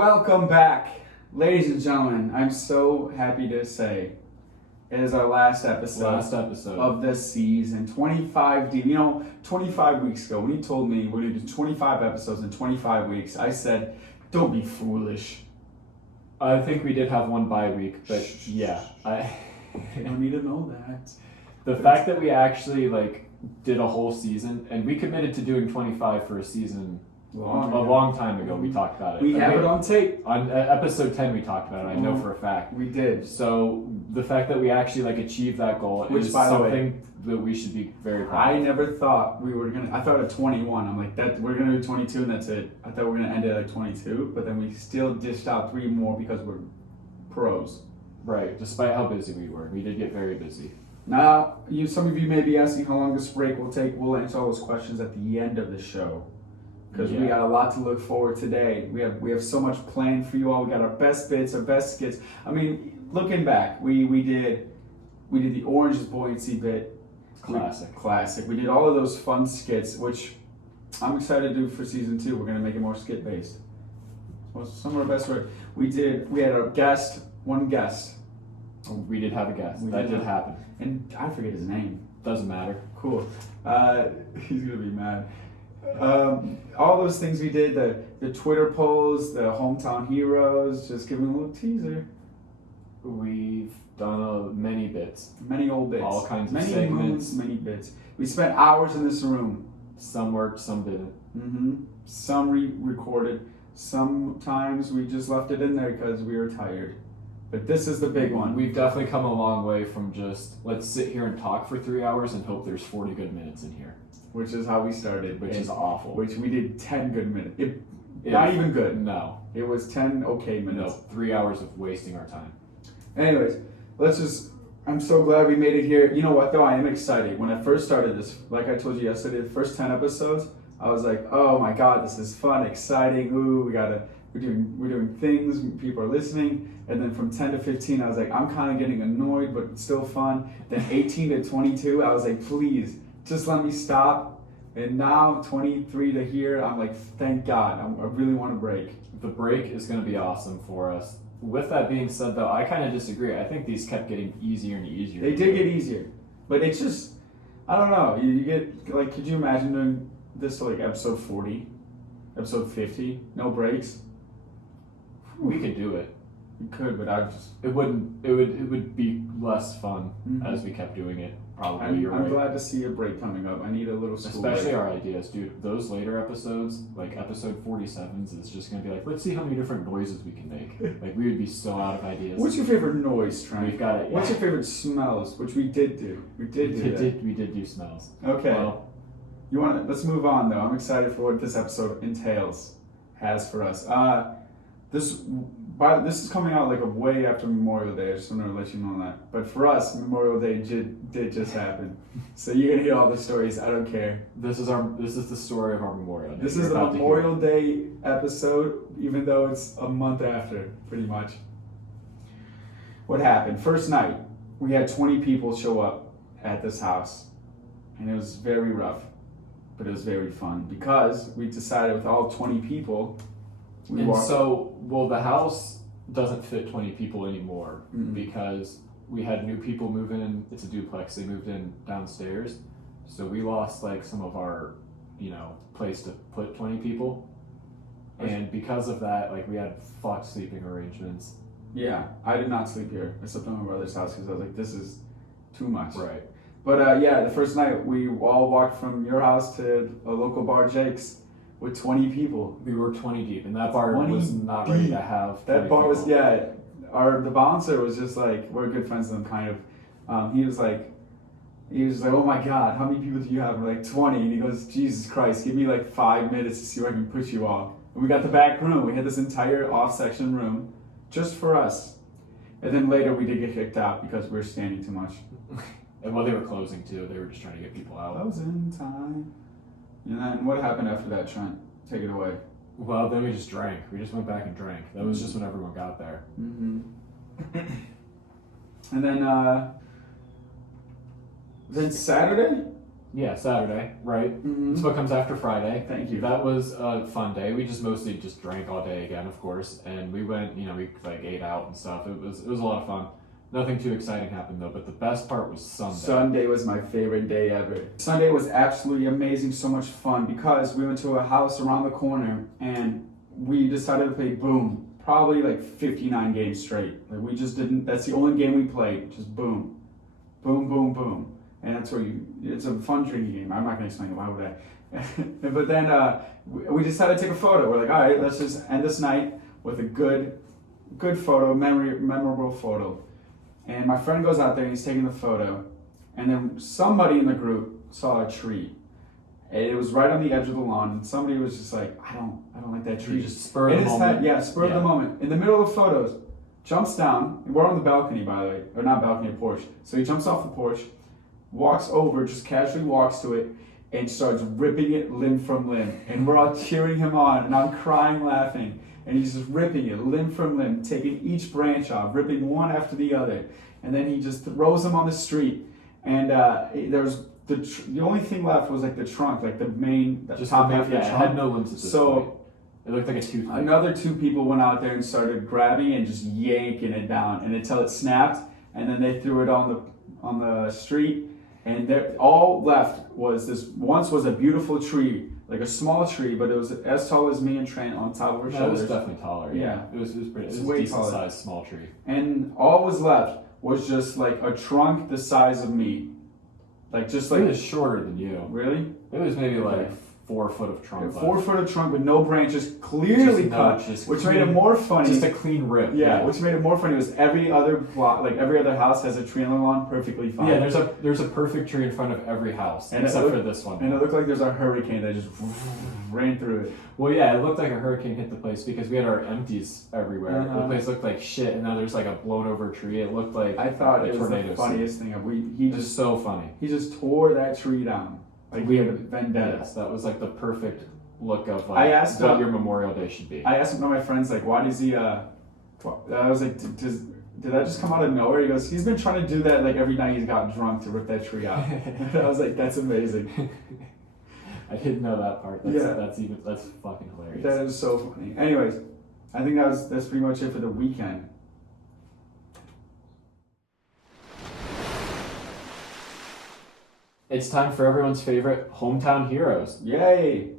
Welcome back, ladies and gentlemen. I'm so happy to say it is our last episode of this season. 25 deep. 25 weeks ago, when you told me we're going to do 25 episodes in 25 weeks, I said, don't be foolish. I think we did have one bye week, but yeah. You don't need to know that. The fact that we actually did a whole season, and we committed to doing 25 for a season a long time ago. We talked about it. We have it on tape. On episode 10 we talked about it, I know for a fact. We did. So the fact that we actually achieved that goal is something that we should be very proud of. I never thought we were I thought at 21, I'm like, that we're gonna do 22 and that's it. I thought we were gonna end it at 22, but then we still dished out 3 more because we're pros. Right, despite how busy we were. We did get very busy. Now, some of you may be asking how long this break will take. We'll answer all those questions at the end of the show. Because we got a lot to look forward to today. We have so much planned for you all. We got our best bits, our best skits. I mean, looking back, we did the orange buoyancy bit. Classic. We did all of those fun skits, which I'm excited to do for season 2. We're gonna make it more skit based. Some of our best work. We had one guest. We did have a guest. That did happen. And I forget his name. Doesn't matter. Cool. He's gonna be mad. All those things we did, the Twitter polls, the hometown heroes, just giving a little teaser. We've done many bits. Many old bits. All kinds of many segments. Many bits. We spent hours in this room. Some worked, some didn't. Mm-hmm. Some recorded. Sometimes we just left it in there because we were tired. But this is the big one. We've definitely come a long way from just, let's sit here and talk for 3 hours and hope there's 40 good minutes in here. Which is how we started. Which is awful. Which we did 10 good minutes. Not even good. No. It was 10 okay minutes. No, 3 hours of wasting our time. Anyways, I'm so glad we made it here. You know what though, I am excited. When I first started this, like I told you yesterday, the first 10 episodes, I was like, oh my God, this is fun, exciting. Ooh, we're doing things, people are listening. And then from 10 to 15, I was like, I'm kind of getting annoyed, but it's still fun. Then 18 to 22, I was like, please, just let me stop. And now 23 to here, I'm like, thank God, I really want a break. The break is going to be awesome for us. With that being said though, I kind of disagree. I think these kept getting easier and easier. They did get easier. But it's just, I don't know, you get, could you imagine doing this to episode 40, episode 50, no breaks? We could do it. We could, but it would be less fun as we kept doing it. Probably. I'm glad to see a break coming up. I need a little school Especially break. Our ideas, dude. Those later episodes, like episode 47s, is just gonna be let's see how many different noises we can make. We would be so out of ideas. What's your favorite noise, Trent? We've got it. Yeah. What's your favorite smells? Which we did do. We did do smells. Okay. Well, let's move on though. I'm excited for what this episode has for us. This is coming out a way after Memorial Day. I just want to let you know that. But for us, Memorial Day did just happen. So you're gonna hear all the stories. I don't care. This is the story of our Memorial Day. This is the Memorial Day episode, even though it's a month after, pretty much. What happened? First night, we had 20 people show up at this house, and it was very rough, but it was very fun because we decided with all 20 people. The house doesn't fit 20 people anymore because we had new people move in. It's a duplex. They moved in downstairs. So we lost some of our, place to put 20 people. And because of that, we had fucked sleeping arrangements. Yeah, I did not sleep here. I slept at my brother's house because I was like, this is too much. Right. But the first night we all walked from your house to a local bar, Jake's. With 20 people. We were 20 deep, and that bar was not ready to have. That bar was, the bouncer was just we're good friends with him, kind of. He was like, oh my God, how many people do you have? We're 20. And he goes, Jesus Christ, give me 5 minutes to see where I can put you all. And we got the back room. We had this entire off-section room just for us. And then later we did get kicked out because we were standing too much. And they were closing too. They were just trying to get people out. Closing time. And then what happened after that, Trent? Take it away. Well, then we just drank. We just went back and drank. That was just when everyone got there. Mm-hmm. And then Saturday, Yeah, Saturday, right? Mm-hmm. It's what comes after Friday. Thank you. That was a fun day. We just mostly just drank all day again, of course, and we went. We like ate out and stuff. It was a lot of fun. Nothing too exciting happened though, but the best part was Sunday. Sunday was my favorite day ever. Sunday was absolutely amazing, so much fun because we went to a house around the corner and we decided to play boom, probably like 59 games straight. Like we just didn't. That's the only game we played. Just boom, boom, boom, boom. And that's where it's a fun drinking game. I'm not going to explain it, why would I? But then we decided to take a photo. We're like, all right, let's just end this night with a good photo, memorable photo. And my friend goes out there and he's taking the photo. And then somebody in the group saw a tree. And it was right on the edge of the lawn. And somebody was just like, I don't like that tree. Just spur of the moment. Spur of the moment. In the middle of the photos, jumps down. We're on the balcony, by the way. Or not balcony, a porch. So he jumps off the porch, walks over, just casually walks to it, and starts ripping it limb from limb. And we're all cheering him on, and I'm crying, laughing. And he's just ripping it limb from limb, taking each branch off, ripping one after the other. And then he just throws them on the street. And there was the only thing left was like the trunk, like the main, the just top half of the trunk. trunk. It had no limbs at this point. It looked like a toothpick. Another two people went out there and started grabbing and just yanking it down, and until it snapped. And then they threw it on the street. And all left was this. Once was a beautiful tree, like a small tree, but it was as tall as me and Trent on top of our shoulders. It was definitely taller. Yeah, it was pretty. It was way a decent taller. sized small tree. And all was left was just like a trunk the size of me, like just like it was shorter than you. Really? It was maybe like 4 foot of trunk. 4 foot of trunk with no branches, clearly cut, which made it more funny. Just a clean rip. Yeah, which made it more funny was every other block, like every other house has a tree on the lawn, perfectly fine. Yeah, there's a perfect tree in front of every house, except for this one. And it looked like there's a hurricane that just ran through it. Well, yeah, it looked like a hurricane hit the place because we had our empties everywhere. The place looked like shit, and now there's like a blown over tree. It looked like I thought it was tornado the funniest thing. He just so funny. He just tore that tree down. Like we had a vendetta. Yes, that was like the perfect look of like I asked what your Memorial Day should be. I asked one of my friends like, why does he? I was like, did that just come out of nowhere? He goes, he's been trying to do that like every night he's gotten drunk to rip that tree out. I was like, that's amazing. I didn't know that part. That's fucking hilarious. That is so funny. Anyways, I think that's pretty much it for the weekend. It's time for everyone's favorite hometown heroes. Yay!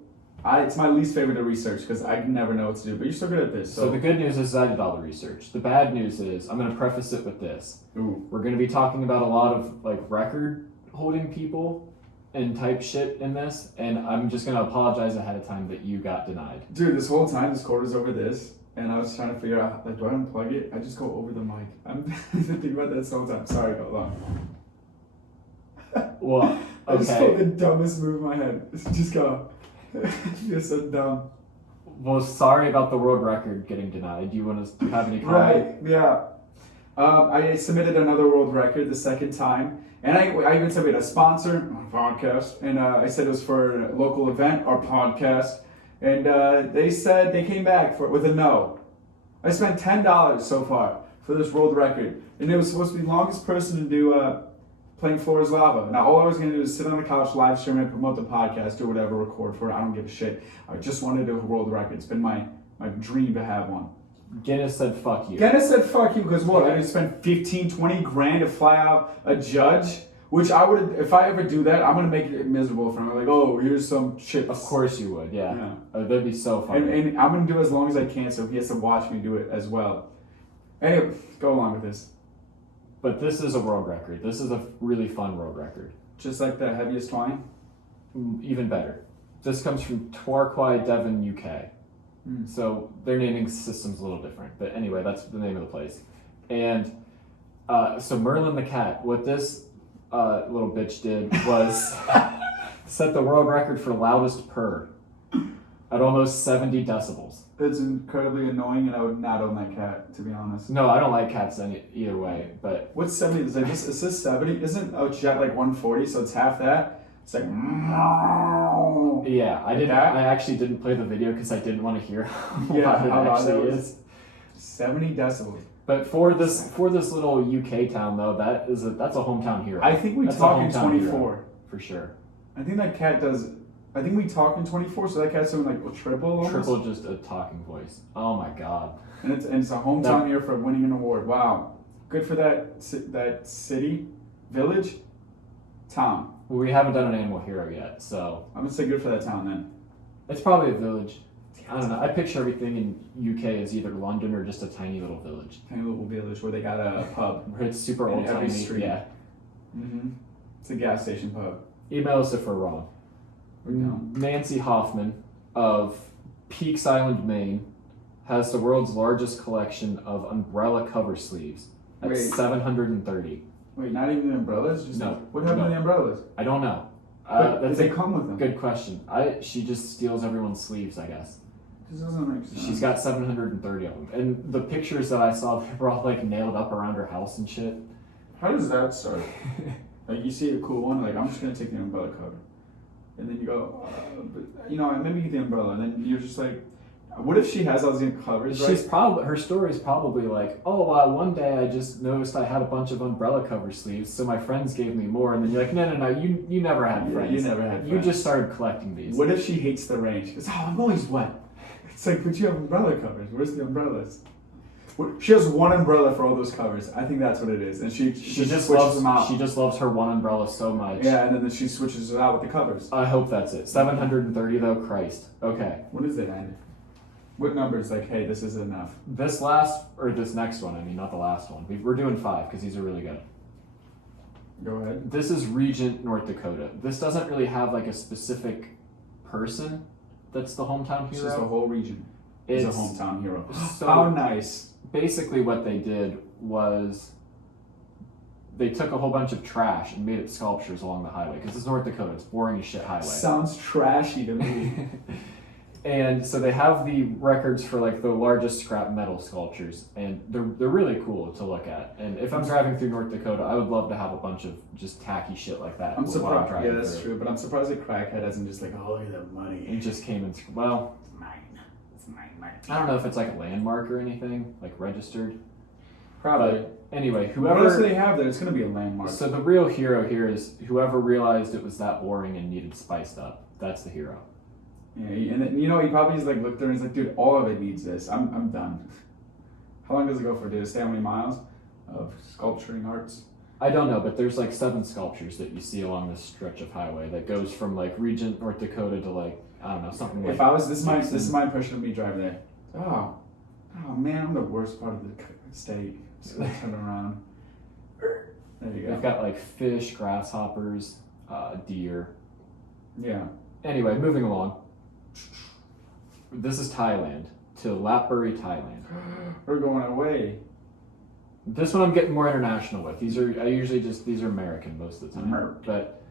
It's my least favorite to research because I never know what to do, but you're so good at this. So the good news is I did all the research. The bad news is I'm going to preface it with this. Ooh. We're going to be talking about a lot of like record holding people and type shit in this, and I'm just going to apologize ahead of time that you got denied. Dude, this whole time this cord was over this, and I was trying to figure out, like, do I unplug it? I just go over the mic. I'm thinking about that this whole time. Sorry, go on. Well, I just okay. felt the dumbest move in my head. Just go. You're so dumb. Well, sorry about the world record getting denied. Do you want to have any comment? Right, yeah. I submitted another world record the second time. And I even said we had a sponsor, a podcast. And I said it was for a local event, our podcast. And they said they came back with a no. I spent $10 so far for this world record. And it was supposed to be the longest person to do playing Floor is Lava. Now, all I was going to do is sit on the couch, live stream it, promote the podcast, do whatever, record for it. I don't give a shit. I just wanted to do a world record. It's been my dream to have one. Guinness said fuck you. Guinness said fuck you because what? I just spent 15, 20 grand to fly out a judge, which I would, if I ever do that, I'm going to make it miserable for him. Like, oh, here's some chips. Of course you would, yeah. That'd be so funny. And I'm going to do it as long as I can, so he has to watch me do it as well. Anyway, go along with this. But this is a world record. This is a really fun world record. Just like the heaviest twine? Even better. This comes from Torquay, Devon, UK. So their naming system's a little different. But anyway, that's the name of the place. And so Merlin the cat, what this little bitch did was set the world record for loudest purr at almost 70 decibels. It's incredibly annoying, and I would not own that cat, to be honest. No, I don't like cats either way, but... What's 70? Is this 70? Isn't a jet like 140, so it's half that? It's like... Yeah, I actually didn't play the video because I didn't want to hear how loud it actually is. 70 decibels. But for this little UK town, though, that's a hometown hero. I think we talk in 24. For sure. I think that cat does. I think we talk in 24, so that cat's doing like a triple almost. Triple just a talking voice. Oh my god. And it's a hometown here for winning an award. Wow, good for that city, village, town. Well, we haven't done an animal hero yet, so I'm gonna say good for that town then. it's probably a village. I don't know. I picture everything in UK as either London or just a tiny little village. Tiny little village where they got a pub. Where it's super In old every timey. street. Yeah. It's a gas station pub. Email us if we're wrong. No. Nancy Hoffman of Peaks Island, Maine, has the world's largest collection of umbrella cover sleeves at Wait. 730. Wait, not even the umbrellas? Just No. What happened to the umbrellas? I don't know. But That's they a come with them. good question. She just steals everyone's sleeves, I guess. This doesn't make sense. She's got 730 of them. And the pictures that I saw, they were all like nailed up around her house and shit. How does that start? Like you see a cool one, like I'm just gonna take the umbrella cover, and then you go, but, you know, maybe get the umbrella, and then you're just like, what if she has all these covers? Right? She's probably, her story is probably like, oh, one day I just noticed I had a bunch of umbrella cover sleeves, so my friends gave me more, and then you're like, no, you never had friends. You never had friends. You just started collecting these. What if she hates the rain? She goes, oh, I'm always wet. It's like, but you have umbrella covers. Where's the umbrellas? She has one umbrella for all those covers. I think that's what it is, and she just switches loves them out. She just loves her one umbrella so much. Yeah, and then she switches it out with the covers. I hope that's it. 730 though, Christ. Okay. What is it, Andy? What number is like, hey, this is enough? This next one, I mean, not the last one. We're doing 5 because these are really good. Go ahead. This is Regent, North Dakota. This doesn't really have like a specific person that's the hometown It's hero. just the whole region. It's a hometown hero. So how nice. Basically what they did was they took a whole bunch of trash and made it sculptures along the highway because it's North Dakota. It's boring as shit highway. Sounds trashy to me. And so they have the records for like the largest scrap metal sculptures, and they're really cool to look at. And if I'm driving through North Dakota, I would love to have a bunch of just tacky shit like that. I'm while surprised. driving Yeah, that's through. true. But I'm surprised a crackhead hasn't just like, oh, look at that money. It just came in. Well, It's mine. It's mine. I don't know if it's like a landmark or anything, like registered. Probably. But anyway, What else do whoever. they have there? It's gonna be a landmark. So the real hero here is whoever realized it was that boring and needed spiced up. That's the hero. Yeah, and then, you know, he probably just like looked there and he's like, dude, all of it needs this. I'm done. How long does it go for? Did it stay how many miles of sculpturing arts? I don't know, but there's like 7 sculptures that you see along this stretch of highway that goes from like Regent, North Dakota to like, I don't know, something like. If I was this is my impression of me driving there. Oh man, I'm the worst part of the state. Just gonna turn around. There you go. They've got like fish, grasshoppers, deer. Yeah. Anyway, moving along. This is Thailand, to Lapburi, Thailand. We're going away. This one I'm getting more international with. These are American most of the time. American. But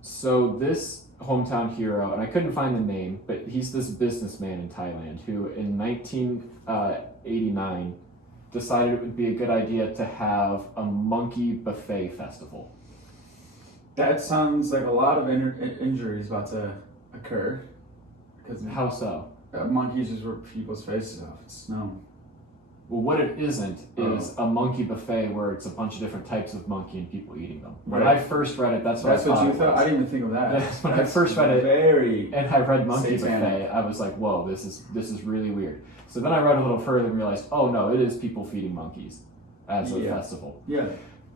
so this hometown hero, and I couldn't find the name, but he's this businessman in Thailand who in 1989 decided it would be a good idea to have a monkey buffet festival. That sounds like a lot of injuries about to occur. Because How so? monkeys just rip people's faces off. It's known. Well, what it isn't is a monkey buffet where it's a bunch of different types of monkey and people eating them. When Right. I first read it, that's what That's I thought. what you it thought? was. I didn't even think of that. That's when I That's first read it. Very. And I read monkey Satanic. buffet. I was like, whoa, this is really weird. So then I read a little further and realized, oh no, it is people feeding monkeys as a festival. Yeah.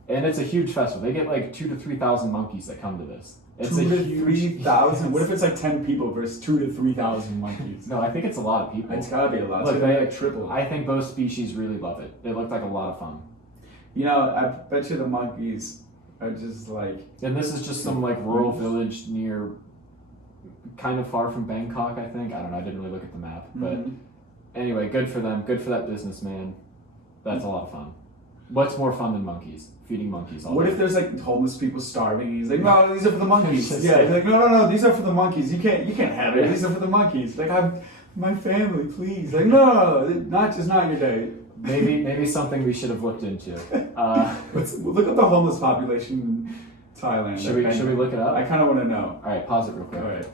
And it's a huge festival. They get like 2,000 to 3,000 monkeys that come to this. It's 2 a to huge 3,000. What if it's like 10 people versus 2 to 3,000 monkeys? No, I think it's a lot of people. It's gotta be a lot. Look, It's gonna be like triple. I think both species really love it. It looked like a lot of fun. You know, I bet you the monkeys are just like. And this is just some like rural village near, kind of far from Bangkok, I think. I don't know. I didn't really look at the map, but Mhm. anyway, good for them. Good for that businessman. That's a lot of fun. What's more fun than monkeys? Feeding monkeys all What day. if there's like homeless people starving? And he's like, no, these are for the monkeys. Just Yeah, like- he's like, no, these are for the monkeys. You can't have it. These are for the monkeys. Like, I'm my family, please. Like, no, not your day. Maybe something we should have looked into. Look at the homeless population in Thailand. Should we look it up? I kind of want to know. All right, pause it real quick. All right.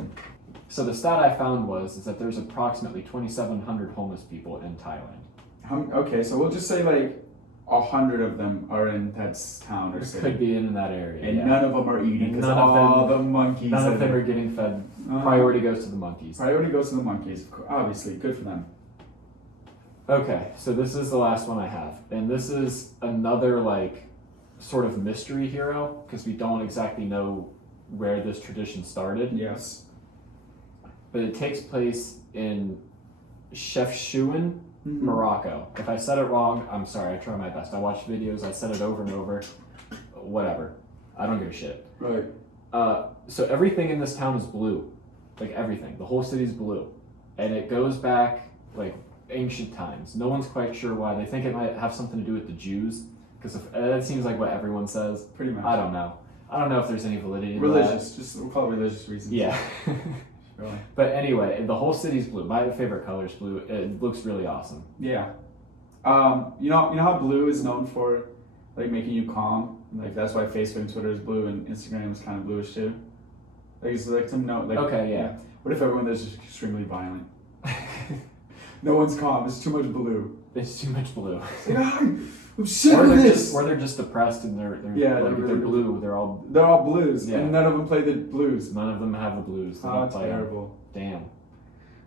So the stat I found is that there's approximately 2,700 homeless people in Thailand. Okay, so we'll just say like 100 of them are in that town or city. Could be in that area. And none of them are eating because None of all them- the monkeys. None of them are getting fed. Priority goes to the monkeys. Priority goes to the monkeys. Obviously, good for them. Okay, so this is the last one I have, and this is another like sort of mystery hero because we don't exactly know where this tradition started. Yes. But it takes place in Chefchaouen, Morocco. If I said it wrong, I'm sorry. I try my best. I watched videos. I said it over and over. Whatever. I don't give a shit. Right. So everything in this town is blue. Like everything. The whole city's blue. And it goes back like ancient times. No one's quite sure why. They think it might have something to do with the Jews. Because that seems like what everyone says. Pretty much. I don't know. I don't know if there's any validity to Religious. Just we'll call it religious reasons. that. Yeah. Really. But anyway, the whole city's blue. My favorite color is blue. It looks really awesome. Yeah. You know how blue is known for like making you calm? Like that's why Facebook and Twitter is blue and Instagram is kind of bluish too. Like it's like some note like Okay, yeah. What if everyone is just extremely violent? No one's calm, it's too much blue. It's too much blue. It's like, I'm sick of this. Or they're just depressed and they're really blue. They're all blues, Yeah. and none of them play the blues. none of them have the blues. They Oh, don't play 'em. terrible. Damn.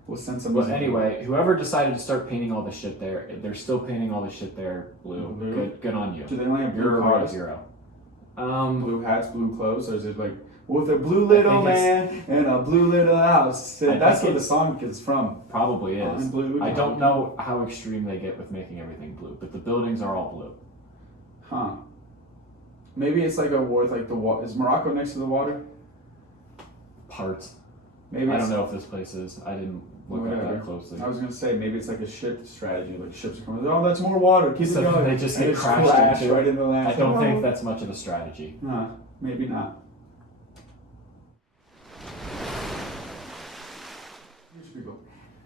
We'll send some. But anyway, whoever decided to start painting all the shit there, they're still painting all the shit there blue. Blue? Good on you. Do they only have You're blue a real cars? hero. Blue hats, blue clothes, or is it like with a blue little think man and a blue little house? I That's think where the song is from. Probably is. Blue. I don't know how extreme they get with making everything blue, but the buildings are all blue. Huh. Maybe it's like a war, like the water. Is Morocco next to the water? Parts. Maybe I it's, don't know if this place is. I didn't look at Whatever. that closely. I was gonna say maybe it's like a ship strategy. Like ships are coming. Oh, that's more water. Keep So it going. they just And get it's crashed crash into. right into the land. I don't Oh. think that's much of a strategy. Huh. Maybe not.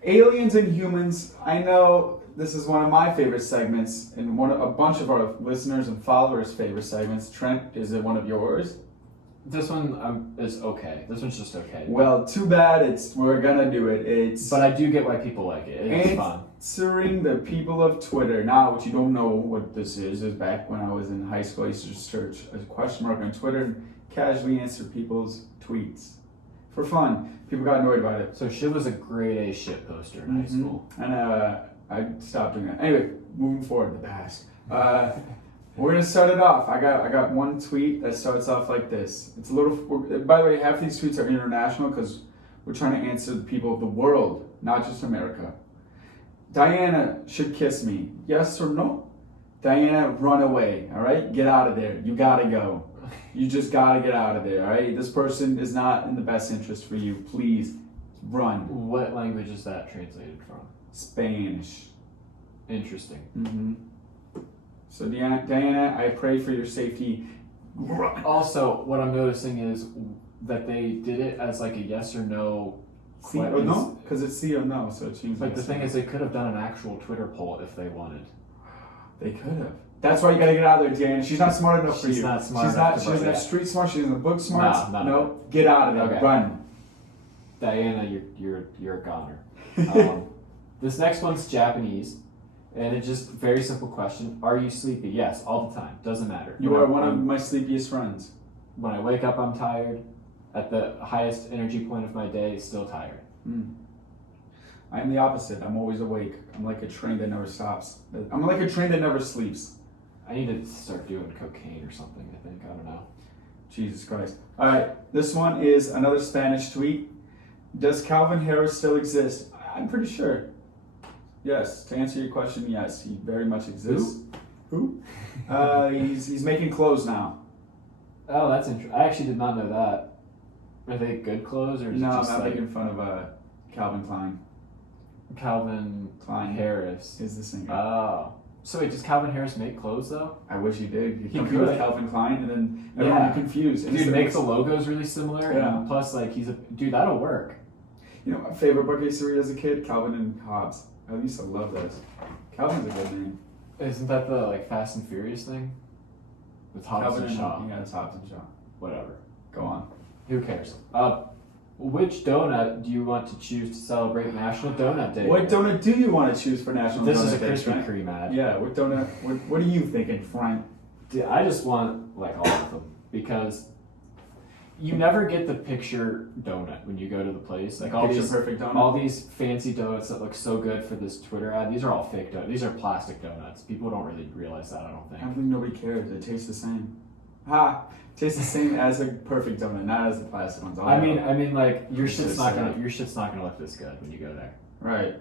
Aliens and humans. I know this is one of my favorite segments, and a bunch of our listeners and followers' favorite segments. Trent, is it one of yours? This one is okay. This one's just okay. Well, too bad. We're gonna do it. It's But I do get why people like it. It's fun. answering the people of Twitter. Now, what you don't know what this is back when I was in high school, I used to just search a question mark on Twitter and casually answer people's tweets for fun. People got annoyed by it. So shit was a grade A shit poster in high school. And I stopped doing that. Anyway, moving forward, the past. We're gonna start it off. I got one tweet that starts off like this. It's a little. By the way, half these tweets are international because we're trying to answer the people of the world, not just America. Diana should kiss me. Yes or no? Diana, run away. All right, get out of there. You gotta go. You just gotta get out of there. All right. This person is not in the best interest for you. Please, run. What language is that translated from? Spanish. Interesting. Mm-hmm. So Diana, I pray for your safety. Run. Also, what I'm noticing is that they did it as like a yes or no. See or no? Because it's see or no, so it seems. But the thing is, they could have done an actual Twitter poll if they wanted. They could have. That's why you gotta get out of there, Diana. She's not smart enough for you. She's not smart She's enough not. to She doesn't vote have yet. street smart. She doesn't have book smarts. No. No, get out of there. Okay. Run. Diana, you're a goner. This next one's Japanese, and it's just very simple question: are you sleepy? Yes, all the time. Doesn't matter. You are one of my sleepiest friends. When I wake up, I'm tired. At the highest energy point of my day, still tired. I am the opposite. I'm always awake. I'm like a train that never stops. I'm like a train that never sleeps. I need to start doing cocaine or something. I think I don't know. Jesus Christ. All right, this one is another Spanish tweet. Does Calvin Harris still exist? I'm pretty sure. Yes. To answer your question, yes, he very much exists. Who? He's making clothes now. Oh, that's interesting. I actually did not know that. Are they good clothes or is No, it I'm just not like making fun of Calvin Klein. Calvin Klein Harris? is the singer. Oh. So wait, does Calvin Harris make clothes though? I wish he did. He He could with could. Calvin Klein, and then everyone Yeah. would be confused. And Dude, it's- make the logos really similar. Yeah. And plus, like dude, that'll work. You know, my favorite book I used to read as a kid, Calvin and Hobbes. I used to love this. Calvin's a good name. Isn't that the like Fast and Furious thing? With Hobbs Calvin and Shaw. Yeah, it's Hobbes and Shaw. Whatever. Go on. Who cares? Which donut do you want to choose to celebrate National Donut Day? What donut do you want to choose for National This Donut is a Day, Krispy Frank? Kreme ad. Yeah, what donut? What are you thinking, Frank? Dude, I just want like all of them because you never get the picture donut when you go to the place. Like all Picture these perfect donut. all these fancy donuts that look so good for this Twitter ad. These are all fake donuts. These are plastic donuts. People don't really realize that. I don't I think. think nobody cares. It tastes the same. Ha! Tastes the same as a perfect donut, not as the plastic ones. I mean, like your It's shit's just not sad. gonna your shit's not gonna look this good when you go there. Right.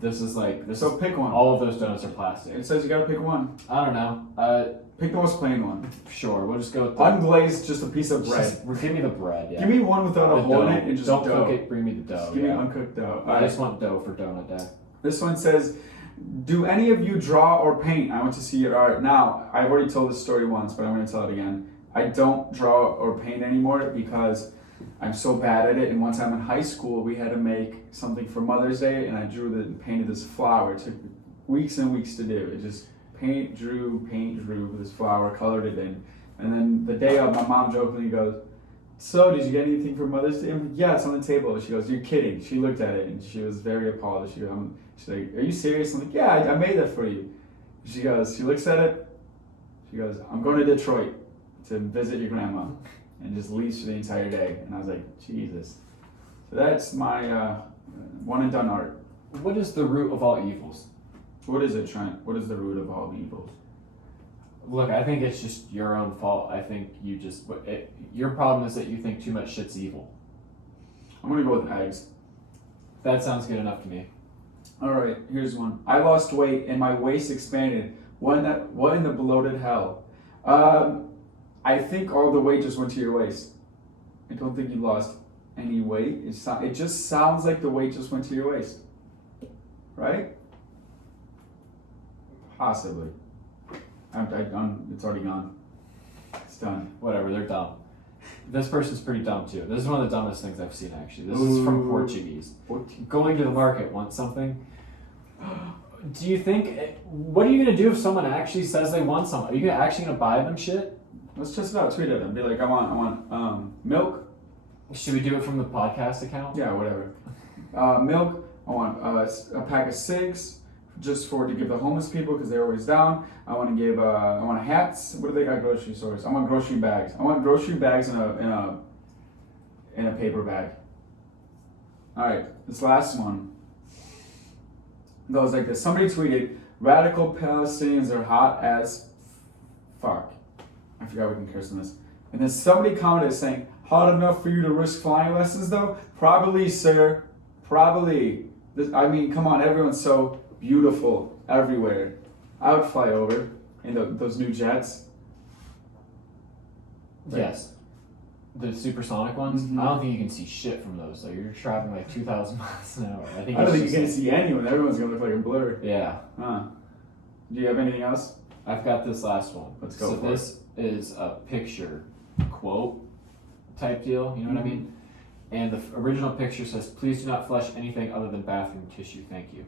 This is like this. So pick one. All of those donuts are plastic. It says you gotta pick one. I don't know. Pick the most plain one. Sure. We'll just go with the Unglazed, just a piece of bread. Give me the bread. Yeah. Give me one without a The hole in dough. it and just don't dough. cook it. Bring me the dough. Just give me Yeah. uncooked dough. I just want dough for donut day. This one says, do any of you draw or paint? I want to see your art. Now, I've already told this story once, but I'm going to tell it again. I don't draw or paint anymore because I'm so bad at it. And one time in high school, we had to make something for Mother's Day, and I painted this flower. It took weeks and weeks to do. It just paint, drew this flower, colored it in. And then the day of, my mom jokingly goes, so, did you get anything for Mother's Day? I'm like, yeah, it's on the table. She goes, you're kidding. She looked at it and she was very appalled. She's like, are you serious? I'm like, yeah, I made that for you. She looks at it. She goes, I'm going to Detroit to visit your grandma, and just leaves for the entire day. And I was like, Jesus. So that's my one and done art. What is the root of all evils? What is it, Trent? What is the root of all evils? Look, I think it's just your own fault. I think you just your problem is that you think too much shit's evil. I'm gonna go with eggs. That sounds good enough to me. All right, here's one. I lost weight and my waist expanded. What in the bloated hell? I think all the weight just went to your waist. I don't think you lost any weight. It just sounds like the weight just went to your waist, right? Possibly. It's already gone. It's done. Whatever, they're dumb. This person's pretty dumb too. This is one of the dumbest things I've seen actually. This is from Portuguese. Going to the market wants something. Do you think? What are you gonna do if someone actually says they want something? Are you actually gonna buy them shit? Let's just about tweet at them. Be like, I want milk. Should we do it from the podcast account? Yeah, whatever. Milk. I want a pack of cigs, just to give the homeless people because they're always down. I want hats. What do they got at grocery stores? I want grocery bags. I want grocery bags in a paper bag. All right, this last one goes like this. Somebody tweeted, "Radical Palestinians are hot as fuck." I forgot we can curse on this. And then somebody commented saying, "Hot enough for you to risk flying lessons, though?" Probably, sir. Probably. Come on, everyone's so beautiful everywhere. I would fly over in those new jets. Right. Yes. The supersonic ones? Mm-hmm. I don't think you can see shit from those. Like you're traveling like 2,000 miles an hour. I don't think you're gonna see anyone. Everyone's gonna look like a blur. Yeah. Huh. Do you have anything else? I've got this last one. Let's go. So this is a picture quote type deal. You know what I mean? And the original picture says, "Please do not flush anything other than bathroom tissue. Thank you."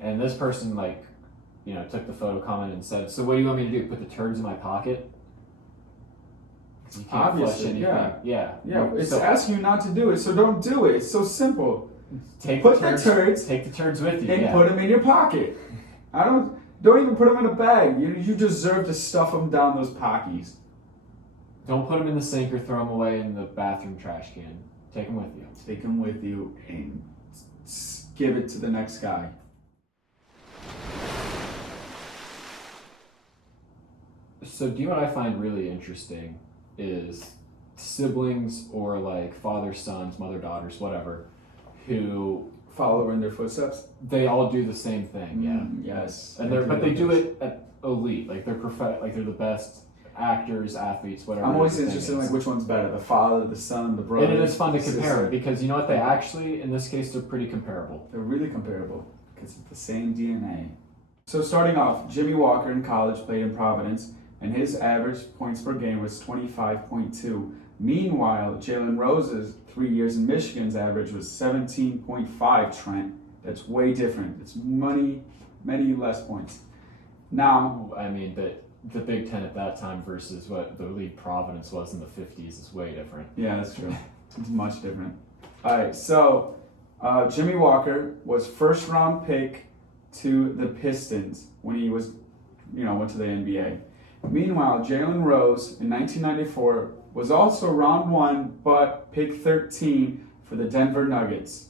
And this person took the photo comment and said, "So what do you want me to do? Put the turds in my pocket?" You can't Obviously, flush anything. yeah. It's So asking you not to do it, so don't do it. It's so simple. take Put the turds with you. and Yeah. put them in your pocket. Don't even put them in a bag. You deserve to stuff them down those pockies. Don't put them in the sink or throw them away in the bathroom trash can. Take them with you. Take them with you and give it to the next guy. So, do you know what I find really interesting is siblings or like father sons, mother daughters, whatever, who Follow in their footsteps. they all do the same thing. Yeah. Yes. And they do it at elite, like they're like they're the best actors, athletes, whatever. I'm always the thing interested in is. like which one's better, the father, the son, the brother. And it is fun to compare sister. them because you know what? They actually, in this case, they're pretty comparable. They're really comparable because it's the same DNA. So starting off, Jimmy Walker in college played in Providence, and his average points per game was 25.2. Meanwhile, Jalen Rose's 3 years in Michigan's average was 17.5. Trent, that's way different. It's many less points. Now, I mean, but the Big Ten at that time versus what the league Providence was in the 50s is way different. yeah, that's true. It's much different. All right, so Jimmy Walker was first round pick to the Pistons when he was, went to the NBA. Meanwhile, Jalen Rose in 1994 was also round 1, but pick 13 for the Denver Nuggets.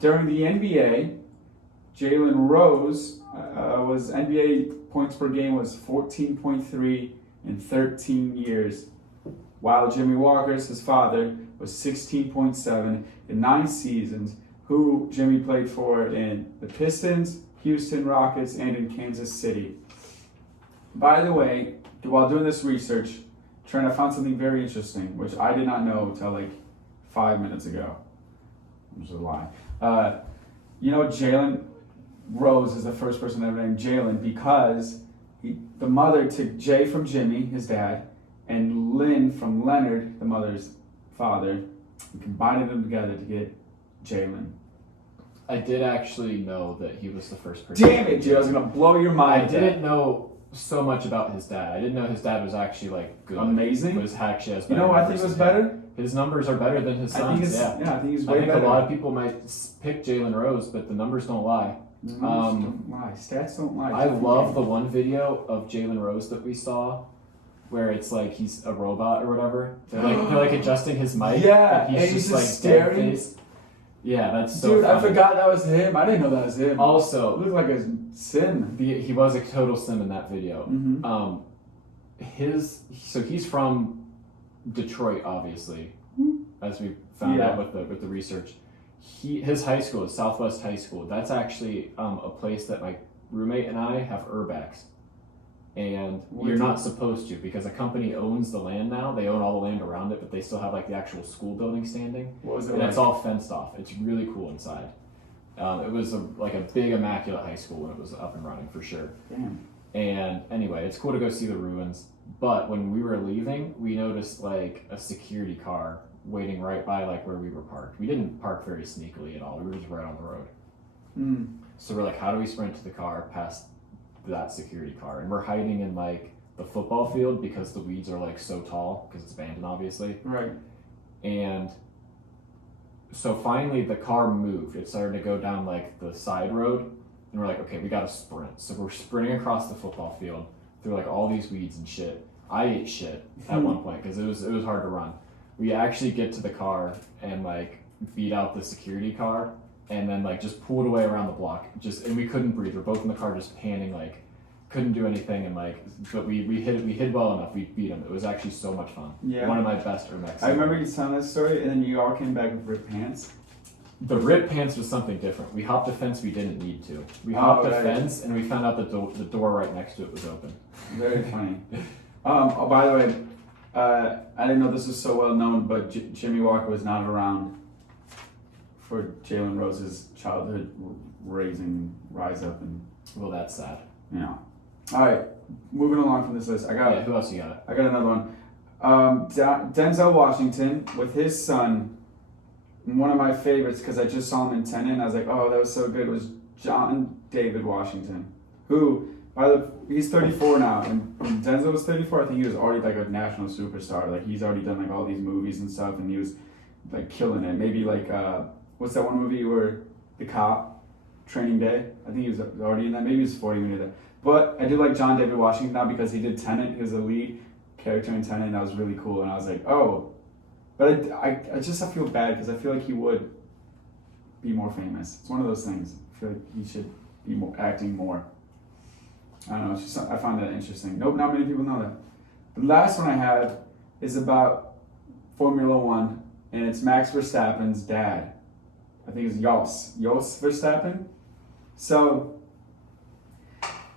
During the NBA, Jalen Rose was NBA points per game was 14.3 in 13 years, while Jimmy Walker's, his father, was 16.7 in 9 seasons, who Jimmy played for in the Pistons, Houston Rockets, and in Kansas City. By the way, while doing this research, Trent, I found something very interesting, which I did not know until like 5 minutes ago. Which is a lie. Jalen Rose is the first person ever named Jalen because the mother took Jay from Jimmy, his dad, and Lynn from Leonard, the mother's father, and combined them together to get Jalen. I did actually know that he was the first person. Damn it, Jay! I was gonna blow your mind. I didn't know so much about his dad. I didn't know his dad was actually like good. Amazing. Was actually as You know what I think was better? His numbers are better than his son's. I think he's way better. I think a lot of people might pick Jalen Rose, but the numbers don't lie. Numbers don't lie. Stats don't lie. I love the one video of Jalen Rose that we saw, where it's like he's a robot or whatever. They're like adjusting his mic. Yeah, and he's just like staring. dead-faced. Yeah, that's so. Dude, funny. I forgot that was him. I didn't know that was him. Also, it looked like a sim. He was a total sim in that video. Mm-hmm. He's from Detroit, obviously, as we found out with the research. His high school is Southwest High School. That's actually a place that my roommate and I have urbexed. And you're not supposed to because a company owns the land now. They own all the land around it, but they still have like the actual school building standing. What was it and like? It's all fenced off. It's really cool inside. It was like a big immaculate high school when it was up and running for sure. Damn. And anyway, it's cool to go see the ruins. But when we were leaving, we noticed like a security car waiting right by like where we were parked. We didn't park very sneakily at all. We were just right on the road. So we're like, how do we sprint to the car past that security car? And we're hiding in like the football field because the weeds are like so tall because it's abandoned, obviously. Right. And so finally the car moved. It started to go down like the side road. And we're like, okay, we gotta sprint. So we're sprinting across the football field through like all these weeds and shit. I ate shit at one point because it was hard to run. We actually get to the car and like beat out the security car and then like just pulled away around the block. And we couldn't breathe. We're both in the car just panting, like couldn't do anything, and like but we hid well enough. We beat him. It was actually so much fun. Yeah. One of my best Urbex. I remember you telling that story, and then you all came back with ripped pants. The rip pants was something different. We hopped a fence we didn't need to. We hopped a fence and we found out the door right next to it was open. Very funny. Oh, by the way, I didn't know this was so well known, but Jimmy Walker was not around for Jalen Rose's childhood rise up, and well, that's sad. Yeah. All right, moving along from this list, who else you got? I got another one. Denzel Washington with his son. One of my favorites because I just saw him in Tenet and I was like, oh, that was so good, was John David Washington, who, he's 34 now, and when Denzel was 34, I think he was already like a national superstar. Like he's already done like all these movies and stuff, and he was like killing it. Maybe like, what's that one movie where the cop, Training Day? I think he was already in that. Maybe he was 40 when he did that. But I do like John David Washington now because he did Tenet. He was the lead character in Tenet, and that was really cool. And I was like, oh. But I feel bad because I feel like he would be more famous. It's one of those things. I feel like he should be acting more. I don't know. It's just, I find that interesting. Nope, not many people know that. The last one I have is about Formula One, and it's Max Verstappen's dad. I think it's Jos Verstappen. So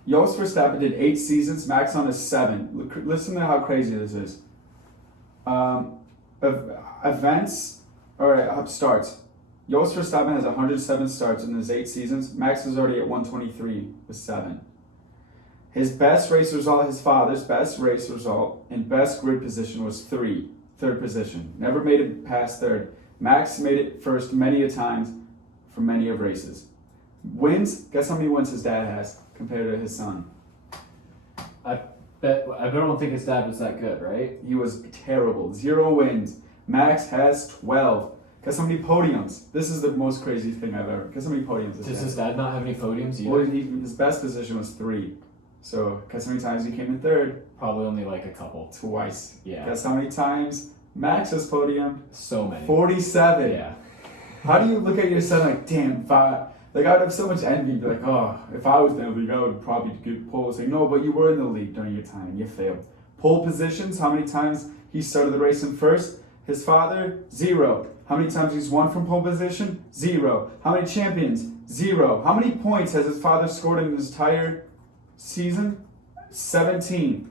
Jos Verstappen did 8 seasons. Max on his 7. Listen to how crazy this is. Starts. Jos Verstappen has 107 starts in his 8 seasons. Max is already at 123 with 7. His best race result, his father's best race result in best grid position was 3rd position. Never made it past 3rd. Max made it first many a times for many of races. Wins, guess how many wins his dad has compared to his son? I don't think his dad was that good, right? He was terrible. 0 wins. Max has 12. Guess how many podiums? This is the most crazy thing I've ever. Guess how many podiums? Does his dad not have any podiums either? Well, his best position was 3. So guess how many times he came in 3rd? Probably only like a couple. Twice. Yeah. Guess how many times Max has podiumed? So many. 47. Yeah. How do you look at your son like, damn, like I would have so much envy, be like, oh, if I was in the league, I would probably get pole. It's like, no, but you were in the league during your time and you failed. Pole positions, how many times he started the race in first? His father, 0. How many times he's won from pole position? 0. How many champions? 0. How many points has his father scored in his entire season? 17.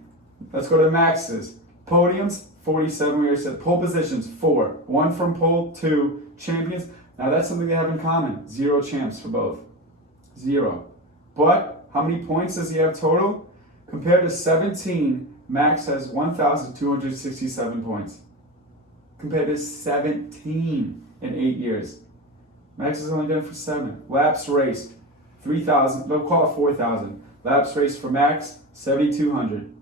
Let's go to Max's. Podiums, 47. We already said pole positions, 4. 1 from pole, 2 champions. Now that's something they have in common. 0 champs for both. 0. But how many points does he have total? Compared to 17, Max has 1,267 points. Compared to 17 in 8 years. Max has only done it for 7. Laps raced, 3,000. They'll call it 4,000. Laps raced for Max, 7,200.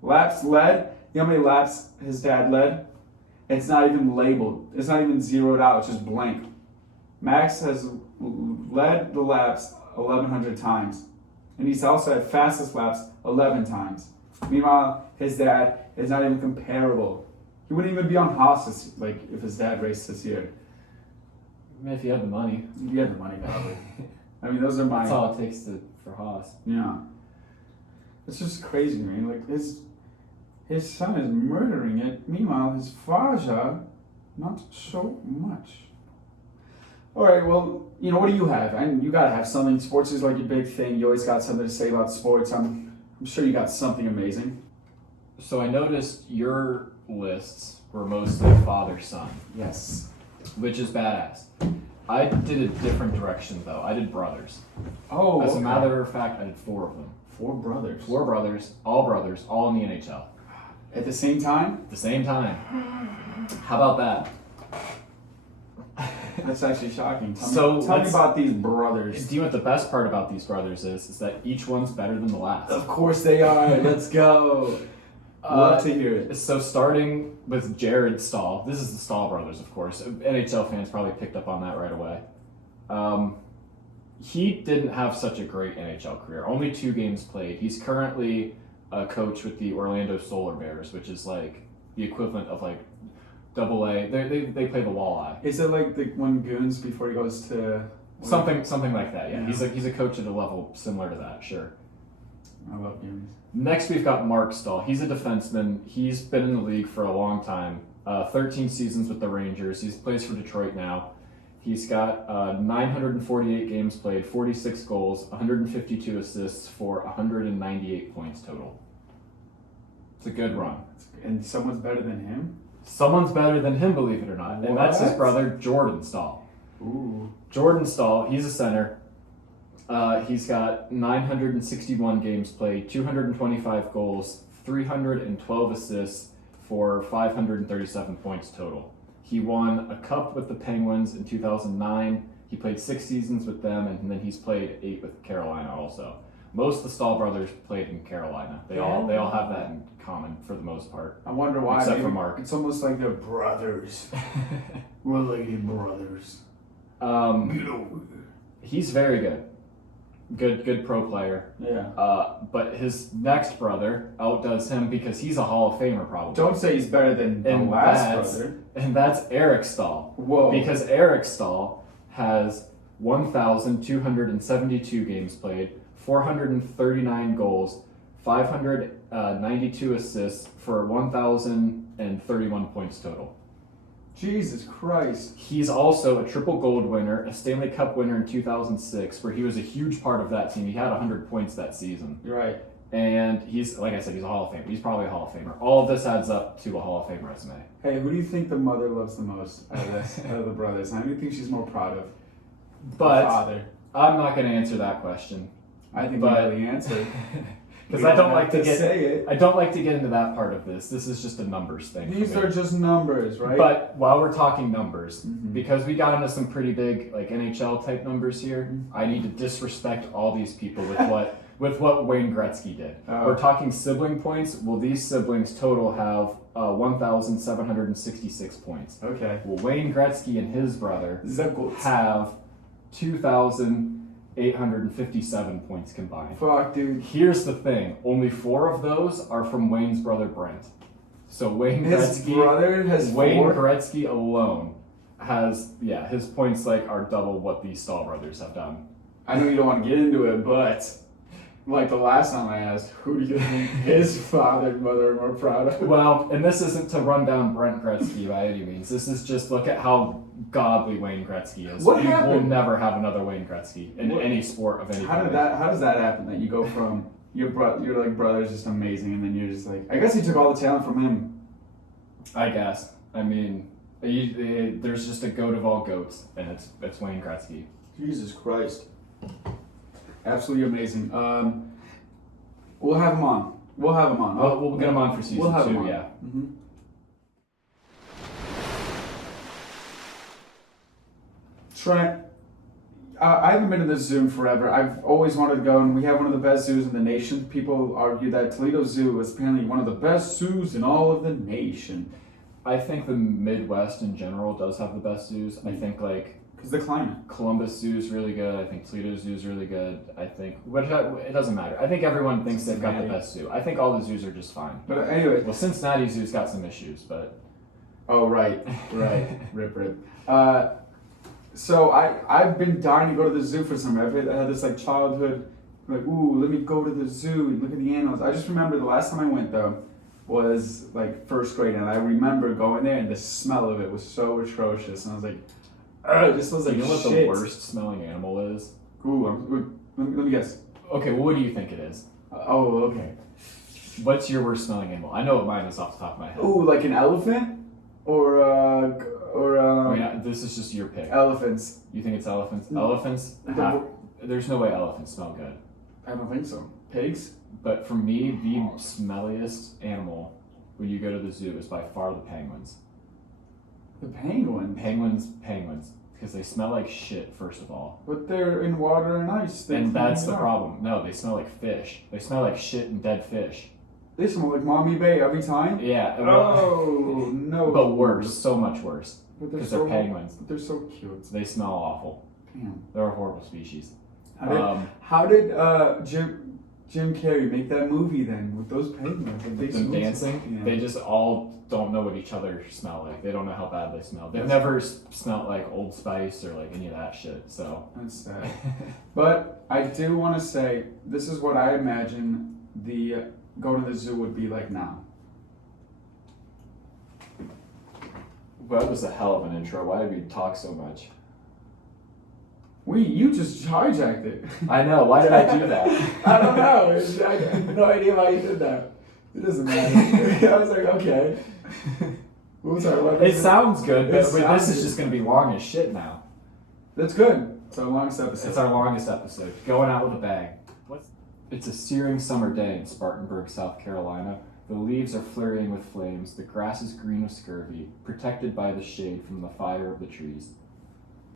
Laps led. You know how many laps his dad led? It's not even labeled. It's not even zeroed out. It's just blank. Max has led the laps 1,100 times. And he's also had fastest laps 11 times. Meanwhile, his dad is not even comparable. He wouldn't even be on Haas like if his dad raced this year. I mean, if you had the money. If he had the money, probably. I mean, those are my... That's all it takes for Haas. Yeah. It's just crazy, man. Like, his son is murdering it. Meanwhile, his Faja, not so much. All right, well, what do you have? You got to have something. Sports is like your big thing. You always got something to say about sports. I'm sure you got something amazing. So I noticed your lists were mostly father-son. Yes. Which is badass. I did a different direction, though. I did brothers. Oh, As a matter of fact, I did 4 of them. 4 brothers. 4 brothers, all in the NHL. At the same time? At the same time. How about that? That's actually shocking. Tell me about these brothers. Do you know what the best part about these brothers is that each one's better than the last. Of course they are. Let's go. Love to hear it. So starting with Jared Stahl. This is the Stahl brothers, of course. NHL fans probably picked up on that right away. He didn't have such a great NHL career. Only 2 games played. He's currently a coach with the Orlando Solar Bears, which is like the equivalent of like AA. They play the Walleye. Is it like the one Goons before he goes to something like that? Yeah. Yeah. He's a coach at a level similar to that. Sure. I love Goons. Next, we've got Mark Stahl. He's a defenseman. He's been in the league for a long time. 13 seasons with the Rangers. He plays for Detroit now. He's got 948 games played, 46 goals, 152 assists for 198 points total. It's a good run. And someone's better than him? Someone's better than him, believe it or not. What? And that's his brother, Jordan Stahl. Ooh. Jordan Stahl, he's a center. He's got 961 games played, 225 goals, 312 assists for 537 points total. He won a cup with the Penguins in 2009. He played 6 seasons with them, and then he's played 8 with Carolina also. Most of the Stahl brothers played in Carolina. They all have that in common for the most part. I wonder why. Except for Mark. It's almost like they're brothers. Related brothers. He's very good. Good pro player. Yeah. But his next brother outdoes him because he's a Hall of Famer probably. Don't say he's better than the last brother. And that's Eric Stahl. Whoa. Because Eric Stahl has 1,272 games played, 439 goals, 592 assists for 1,031 points total. Jesus Christ. He's also a triple gold winner, a Stanley Cup winner in 2006, where he was a huge part of that team. He had 100 points that season. You're right. And he's, like I said, he's a Hall of Famer. He's probably a Hall of Famer. All of this adds up to a Hall of Fame resume. Hey, who do you think the mother loves the most out of this, out of the brothers? Who do you think she's more proud of? But the father. I'm not going to answer that question. I think you know the answer. Because I don't like to say it. I don't like to get into that part of this. This is just a numbers thing. These are just numbers, right? But while we're talking numbers, because we got into some pretty big like NHL type numbers here, I need to disrespect all these people with what with what Wayne Gretzky did. We're talking sibling points. Well, these siblings total have 1,766 points. Okay. Well, Wayne Gretzky and his brother have 2,857 points combined. Fuck, dude. Here's the thing. Only 4 of those are from Wayne's brother Brent. So Wayne Gretzky alone has, his points are double what the Stahl brothers have done. I know you don't want to get into it, but like the last time I asked, who do you think his father and mother are more proud of? Well, and this isn't to run down Brent Gretzky by any means. This is just look at how godly Wayne Gretzky is. What we happened? will never have another Wayne Gretzky in any sport of any kind. How does that happen? That you go from your brother's just amazing, and then you're just like, I guess he took all the talent from him. I guess. I mean, there's just a goat of all goats, and it's Wayne Gretzky. Jesus Christ. Absolutely amazing. We'll have him on. We'll get him on for season 2, yeah. Mm-hmm. Trent, I haven't been to the zoo in forever. I've always wanted to go, and we have one of the best zoos in the nation. People argue that Toledo Zoo is apparently one of the best zoos in all of the nation. I think the Midwest in general does have the best zoos. I think because the climate. Columbus Zoo is really good. I think Toledo Zoo is really good. I think, it doesn't matter. I think everyone thinks they've got the best zoo. I think all the zoos are just fine. But anyway. Well, Cincinnati Zoo's got some issues, but. Oh, right. Rip. So I've been dying to go to the zoo for some reason. I had this childhood, ooh, let me go to the zoo and look at the animals. I just remember the last time I went though was first grade, and I remember going there and the smell of it was so atrocious, and I was like, it just smells like shit. You know what the worst smelling animal is? Ooh, let me guess. Okay, well, what do you think it is? Okay. What's your worst smelling animal? I know what mine is off the top of my head. Ooh, like an elephant? Or I mean, this is just your pick. Elephants. You think it's elephants? Elephants there's no way elephants smell good. I don't think so. Pigs? But for me, the smelliest animal when you go to the zoo is by far the penguins. The penguins? Penguins. Because they smell like shit, first of all. But they're in water and ice. And that's the problem. No, they smell like fish. They smell like shit and dead fish. They smell like Mommy Bay every time? Yeah. Oh, no. But worse. So much worse. Because they're penguins. But they're so cute. They smell awful. Damn. They're a horrible species. How did Jim Carrey make that movie then with those penguins? Them dancing? Yeah. They just all don't know what each other smell like. They don't know how bad they smell. They've never smelled like Old Spice or any of that shit. So that's sad. But I do want to say this is what I imagine the going to the zoo would be like now. Well, that was a hell of an intro. Why did we talk so much? You just hijacked it. I know. Why did I do that? I don't know. I have no idea why you did that. It doesn't matter. I was like, okay. It sounds good, but this is just going to be long as shit now. That's good. It's our longest episode. It's our longest episode. Going out with a bang. It's a searing summer day in Spartanburg, South Carolina. The leaves are flurrying with flames. The grass is green with scurvy, protected by the shade from the fire of the trees.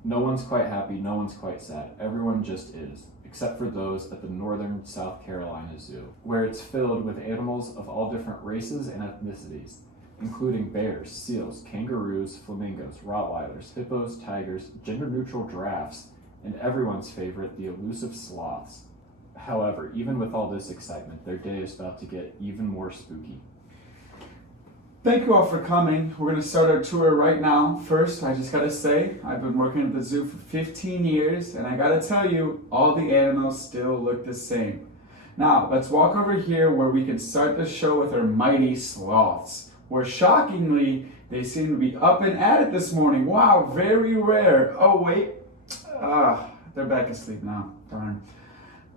No one's quite happy, no one's quite sad. Everyone just is, except for those at the Northern South Carolina Zoo, where it's filled with animals of all different races and ethnicities, including bears, seals, kangaroos, flamingos, Rottweilers, hippos, tigers, gender-neutral giraffes, and everyone's favorite, the elusive sloths. However, even with all this excitement, their day is about to get even more spooky. Thank you all for coming. We're going to start our tour right now. First, I just got to say, I've been working at the zoo for 15 years, and I got to tell you, all the animals still look the same. Now, let's walk over here where we can start the show with our mighty sloths, where shockingly, they seem to be up and at it this morning. Wow, very rare. Oh, wait. They're back asleep now. Darn.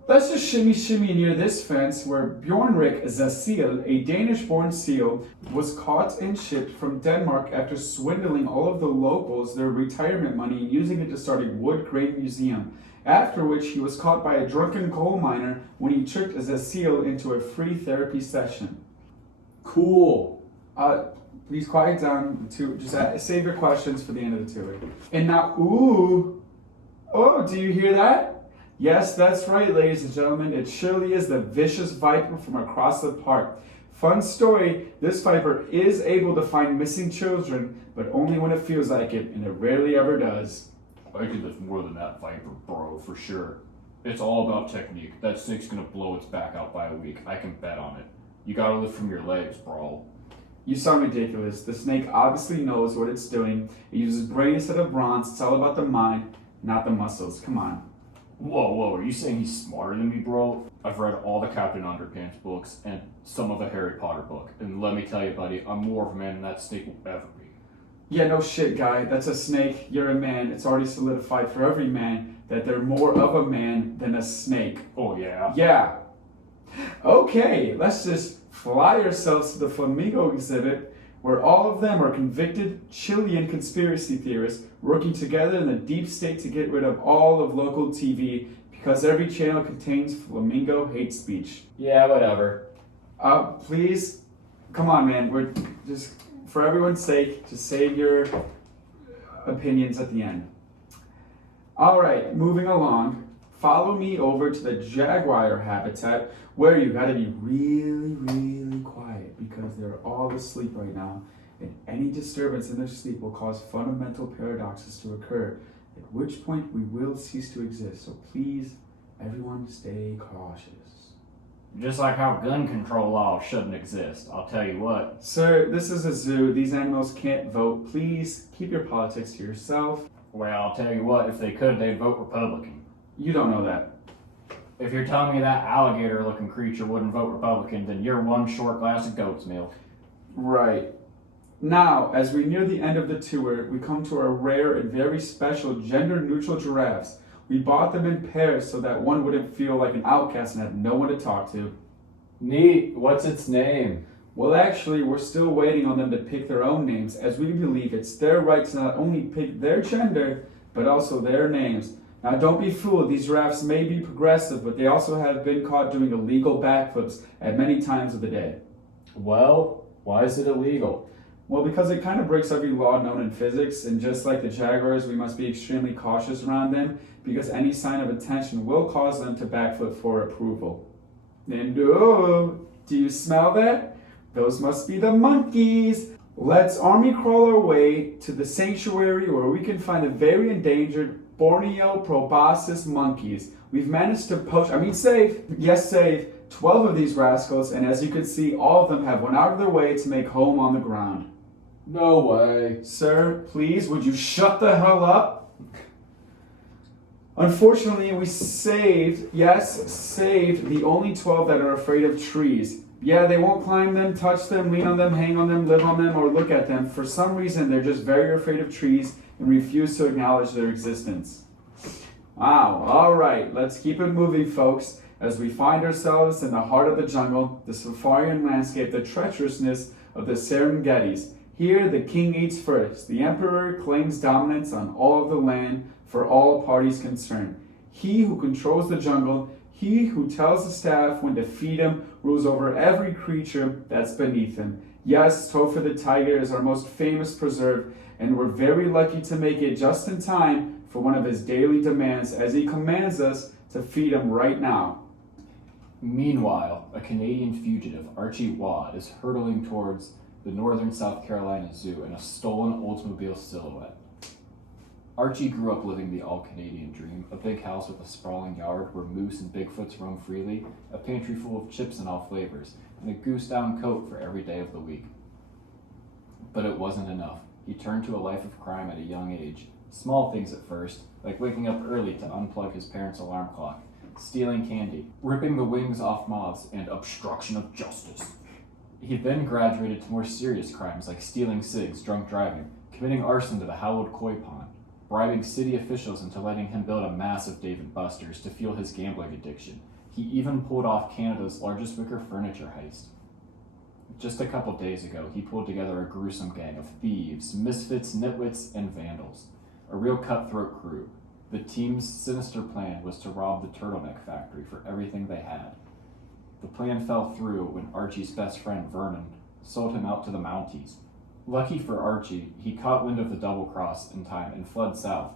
Let's just shimmy near this fence where Bjornrik Zasil, a Danish-born seal, was caught and shipped from Denmark after swindling all of the locals their retirement money and using it to start a wood grain museum, after which he was caught by a drunken coal miner when he tricked Zasil into a free therapy session. Cool. Please quiet down. Just save your questions for the end of the tour. And now, ooh. Oh, do you hear that? Yes, that's right, ladies and gentlemen. It surely is the vicious viper from across the park. Fun story, this viper is able to find missing children, but only when it feels like it, and it rarely ever does. I could lift more than that viper, bro, for sure. It's all about technique. That snake's gonna blow its back out by a week. I can bet on it. You gotta lift from your legs, bro. You sound ridiculous. The snake obviously knows what it's doing. It uses brain instead of bronze. It's all about the mind, not the muscles. Come on. Whoa, are you saying he's smarter than me, bro? I've read all the Captain Underpants books and some of the Harry Potter book. And let me tell you, buddy, I'm more of a man than that snake will ever be. Yeah, no shit, guy. That's a snake. You're a man. It's already solidified for every man that they're more of a man than a snake. Oh, yeah? Yeah. Okay, let's just fly ourselves to the Flamingo exhibit, where all of them are convicted Chilean conspiracy theorists working together in the deep state to get rid of all of local TV because every channel contains Flamingo hate speech. Yeah, whatever. Please, come on, man. We're just, for everyone's sake, just save your opinions at the end. All right, moving along. Follow me over to the jaguar habitat, where you gotta be really, really quiet because they're all asleep right now, and any disturbance in their sleep will cause fundamental paradoxes to occur, at which point we will cease to exist. So please, everyone stay cautious. Just like how gun control laws shouldn't exist, I'll tell you what. Sir, this is a zoo. These animals can't vote. Please keep your politics to yourself. Well, I'll tell you what, if they could, they'd vote Republican. You don't know that. If you're telling me that alligator-looking creature wouldn't vote Republican, then you're one short glass of goat's milk. Right. Now, as we near the end of the tour, we come to our rare and very special gender-neutral giraffes. We bought them in pairs so that one wouldn't feel like an outcast and have no one to talk to. Neat. What's its name? Well, actually, we're still waiting on them to pick their own names, as we believe it's their right to not only pick their gender, but also their names. Now, don't be fooled. These giraffes may be progressive, but they also have been caught doing illegal backflips at many times of the day. Well, why is it illegal? Well, because it kind of breaks every law known in physics, and just like the jaguars, we must be extremely cautious around them, because any sign of attention will cause them to backflip for approval. And oh, do you smell that? Those must be the monkeys. Let's army crawl our way to the sanctuary where we can find the very endangered Borneo proboscis monkeys. We've managed to save 12 of these rascals, and as you can see, all of them have went out of their way to make home on the ground. No way. Sir, please, would you shut the hell up? Unfortunately, we saved the only 12 that are afraid of trees. Yeah, they won't climb them, touch them, lean on them, hang on them, live on them, or look at them. For some reason, they're just very afraid of trees and refuse to acknowledge their existence. Wow, all right, let's keep it moving, folks, as we find ourselves in the heart of the jungle, the safarian landscape, the treacherousness of the Serengetis. Here, the king eats first. The emperor claims dominance on all of the land for all parties concerned. He who controls the jungle, he who tells the staff when to feed him, rules over every creature that's beneath him. Yes, Topher the tiger is our most famous preserve, and we're very lucky to make it just in time for one of his daily demands, as he commands us to feed him right now. Meanwhile, a Canadian fugitive, Archie Waugh, is hurtling towards the northern South Carolina Zoo in a stolen Oldsmobile Silhouette. Archie grew up living the all-Canadian dream, a big house with a sprawling yard where moose and Bigfoots roam freely, a pantry full of chips in all flavors, and a goose-down coat for every day of the week. But it wasn't enough. He turned to a life of crime at a young age. Small things at first, like waking up early to unplug his parents' alarm clock, stealing candy, ripping the wings off moths, and obstruction of justice. He then graduated to more serious crimes like stealing cigs, drunk driving, committing arson to the hallowed koi pond, bribing city officials into letting him build a massive Dave & Buster's to fuel his gambling addiction. He even pulled off Canada's largest wicker furniture heist. Just a couple days ago, he pulled together a gruesome gang of thieves, misfits, nitwits, and vandals. A real cutthroat crew. The team's sinister plan was to rob the turtleneck factory for everything they had. The plan fell through when Archie's best friend, Vernon, sold him out to the Mounties. Lucky for Archie, he caught wind of the double cross in time and fled south.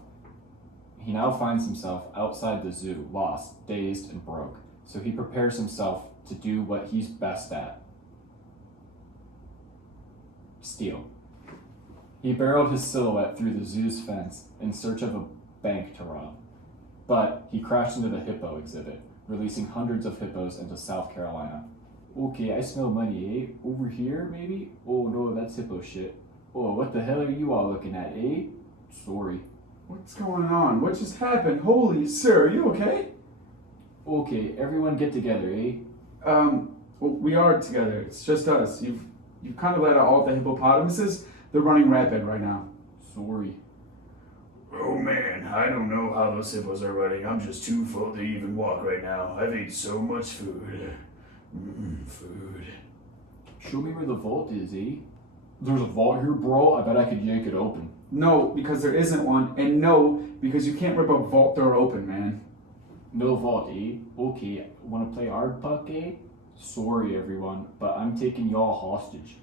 He now finds himself outside the zoo, lost, dazed, and broke. So he prepares himself to do what he's best at. Steal. He barreled his silhouette through the zoo's fence in search of a bank to rob. But he crashed into the hippo exhibit, releasing hundreds of hippos into South Carolina. Okay, I smell money, eh? Over here, maybe? Oh no, that's hippo shit. Oh, what the hell are you all looking at, eh? Sorry. What's going on? What just happened? Holy sir, are you okay? Okay, everyone get together, eh? Well, we are together. It's just us. You've kind of let out all the hippopotamuses. They're running rapid right now. Sorry. Oh man, I don't know how those hippos are running. I'm just too full to even walk right now. I've ate so much food. Food. Show me where the vault is, eh? There's a vault here, bro. I bet I could yank it open. No, because there isn't one. And no, because you can't rip a vault door open, man. No vault, eh? Okay, wanna play hard puck, eh? Sorry, everyone, but I'm taking y'all hostage.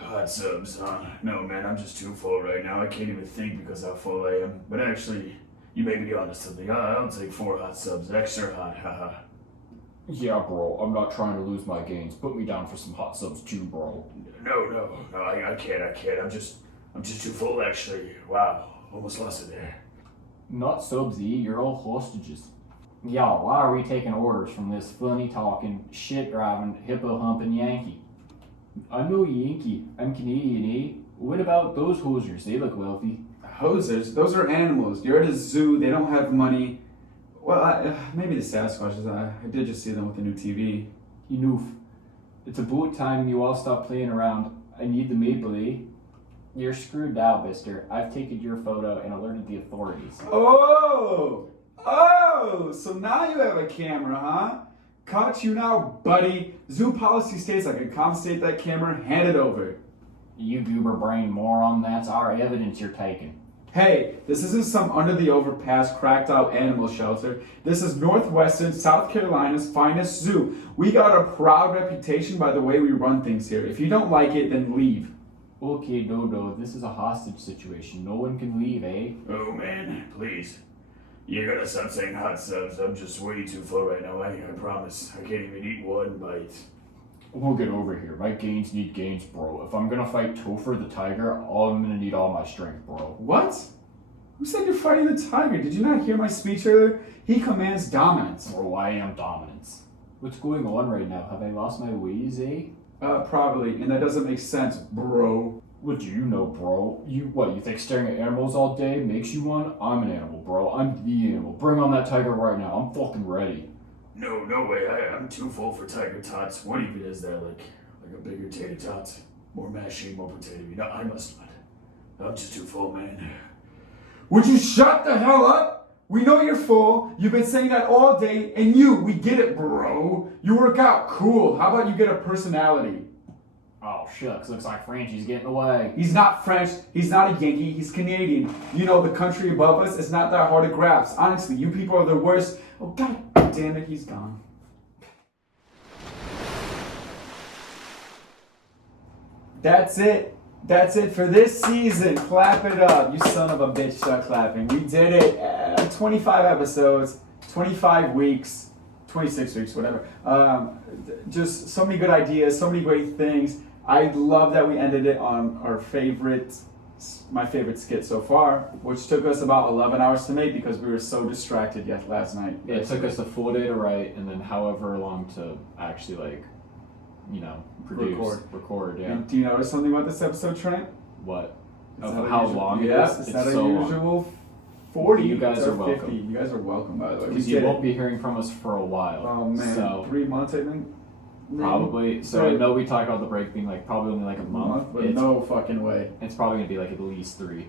Hot subs, huh? No man, I'm just too full right now. I can't even think because how full I am. But actually, you may be onto something. I'll take 4 hot subs, extra hot, haha. Yeah, bro, I'm not trying to lose my gains. Put me down for some hot subs too, bro. No, I can't. I'm just too full actually. Wow, almost lost it there. Not subs, eh? You're all hostages. Yeah, why are we taking orders from this funny talking, shit driving, hippo humping Yankee? I'm no Yankee. I'm Canadian, eh? What about those hosers? They look wealthy. Hosers? Those are animals. You're at a zoo. They don't have money. Well, maybe the Sasquatches. I did just see them with the new TV. Enough. It's about time you all stop playing around. I need the maple, eh? You're screwed now, mister. I've taken your photo and alerted the authorities. Oh! So now you have a camera, huh? Caught you now, buddy. Zoo policy states I can confiscate that camera, hand it over. You goober brain moron, that's our evidence you're taking. Hey, this isn't some under the overpass cracked out animal shelter. This is Northwestern South Carolina's finest zoo. We got a proud reputation by the way we run things here. If you don't like it, then leave. Okay, no, this is a hostage situation. No one can leave, eh? Oh man, please. You gotta stop saying hot subs. I'm just way too full right now. I promise. I can't even eat one bite. We'll get over here. My gains need gains, bro. If I'm gonna fight Topher the tiger, I'm gonna need all my strength, bro. What? Who said you're fighting the tiger? Did you not hear my speech earlier? He commands dominance. Bro, I am dominance. What's going on right now? Have I lost my ways, eh? Probably, and that doesn't make sense, bro. What do you know, bro? You think staring at animals all day makes you one? I'm an animal, bro. I'm the animal. Bring on that tiger right now. I'm fucking ready. No way. I'm too full for tiger tots. What even is that? Like a bigger tater tot? More mashing, more potato meat. No, I must not. I'm just too full, man. Would you shut the hell up? We know you're full. You've been saying that all day, and we get it, bro. You work out. Cool. How about you get a personality? Oh, shucks. Looks like Frenchie's getting away. He's not French. He's not a Yankee. He's Canadian. You know, the country above us is not that hard to grasp. Honestly, you people are the worst. Oh, god damn it, he's gone. That's it. That's it for this season. Clap it up. You son of a bitch, start clapping. We did it. 25 episodes, 25 weeks, 26 weeks, whatever. Just so many good ideas, so many great things. I love that we ended it on my favorite skit so far, which took us about 11 hours to make because we were so distracted last night. It took us a full day to write and then however long to actually produce, record, yeah. And do you notice something about this episode, Trent? What? Is Of that how unusual? long it yeah, is? It's It's not so a long. usual 40. You guys or are welcome. 50. You guys are welcome, by the way. Because you won't be hearing from us for a while. Oh man, So 3 months I think. probably. So I know we talked about the break being probably only a month. But no fucking way. It's probably gonna be at least 3.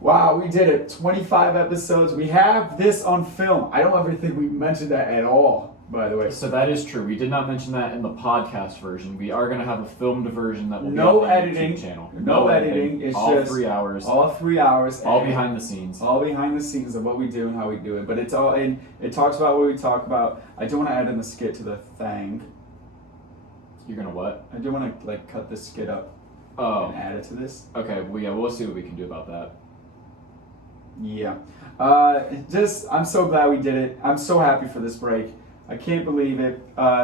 Wow, we did it. 25 episodes. We have this on film. I don't ever think we mentioned that at all, by the way. So that is true. We did not mention that in the podcast version. We are gonna have a filmed version that will be No on the editing. YouTube channel. No editing. It's all just 3 hours. All 3 hours. All and behind the scenes. All behind the scenes of what we do and how we do it. But it's all in. It talks about what we talk about. I do want to add in the skit to the thing. You're gonna what? I do want to cut this skit up Oh. and add it to this. Okay. Well, yeah. We'll see what we can do about that. Yeah. I'm so glad we did it. I'm so happy for this break. I can't believe it.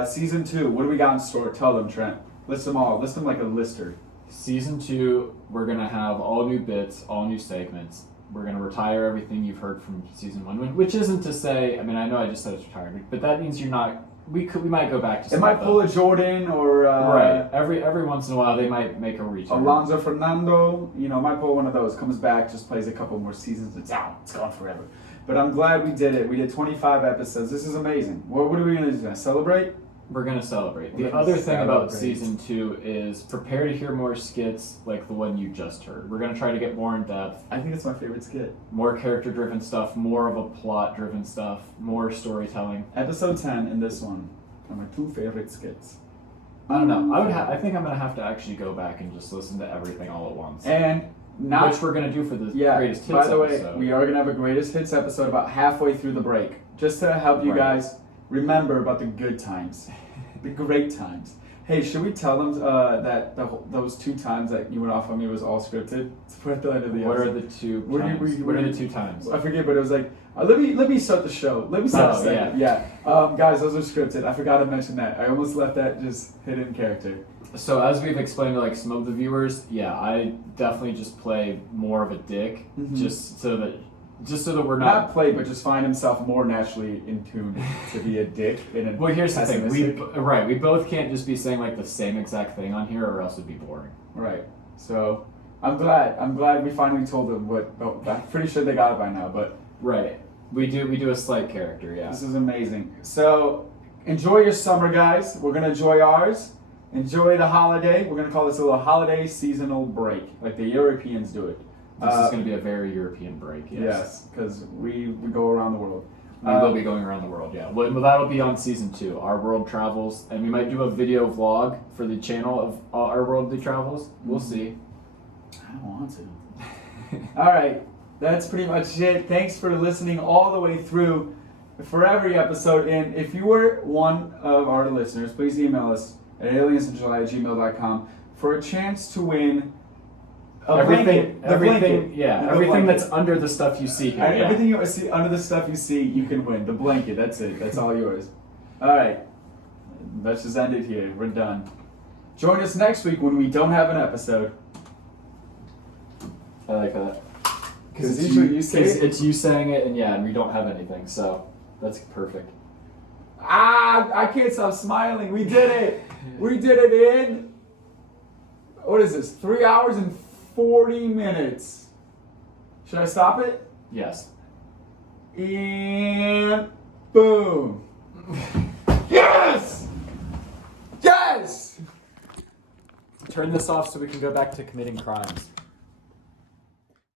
Season 2, what do we got in store? Tell them, Trent. List them all. List them like a lister. Season 2, we're going to have all new bits, all new segments. We're going to retire everything you've heard from season 1, which isn't to say, I mean, I know I just said it's retired, but that means you're not, we might go back to some It might pull a Jordan or... right. Every once in a while, they might make a return. Alonso Fernando, might pull one of those. Comes back, just plays a couple more seasons. It's out. It's gone forever. But I'm glad we did it. We did 25 episodes. This is amazing. What are we going to do? Celebrate? We're going to celebrate. We're The gonna other thing about celebrate. season 2 is prepare to hear more skits like the one you just heard. We're going to try to get more in depth, I think it's my favorite skit. more character driven stuff, more of a plot driven stuff, more storytelling. Episode 10 and this one are my 2 favorite skits. I don't know. I think I'm going to have to actually go back and just listen to everything all at once. And Which we're going to do for the greatest hits by the way, episode. we are going to have a greatest hits episode about halfway through the break. Just to help you Right. guys remember about the good times. The great times. Hey, should we tell them that those 2 times that you went off on me was all scripted? It's at the end of the What are episode. the 2 What do you- times? What are the 2 times? I forget, but it was like, let me start the show. Let me start the segment. Yeah. Guys, those are scripted. I forgot to mention that. I almost left that just hidden character. So as we've explained to like some of the viewers, yeah, I definitely just play more of a dick, Mhm. just so that we're Not play, but just find himself more naturally in tune to be a dick in a Well, here's the thing. pessimistic- We both can't just be saying like the same exact thing on here, or else it'd be boring. Right. So I'm glad we finally told them what. Oh, I'm pretty sure they got it by now, but Right. We do a slight character, yeah. this is amazing. So enjoy your summer, guys. We're gonna enjoy ours. Enjoy the holiday. We're gonna call this a little holiday seasonal break, like the Europeans do it. This is going to be a very European break. Yes, because we go around the world. We will be going around the world, yeah. Well, that'll be on season 2, our world travels, and we might do a video vlog for the channel of our worldly travels. We'll see. I don't want to. All right, that's pretty much it. Thanks for listening all the way through for every episode. And if you were one of our listeners, please email us at aliensandjuly@gmail.com for a chance to win Everything blanket. that's under the stuff you see here. And yeah. everything you see under the stuff you see, you can win. The blanket, that's it. That's all yours. All right, let's just end it here. We're done. Join us next week when we don't have an episode. I like that. Because it's usually you say it. it's you saying it, and we don't have anything, so that's perfect. I can't stop smiling. We did it. We did it in, what is this, 3 hours and 40 minutes. Should I stop it? Yes. And boom. Yes! Yes! Turn this off so we can go back to committing crimes.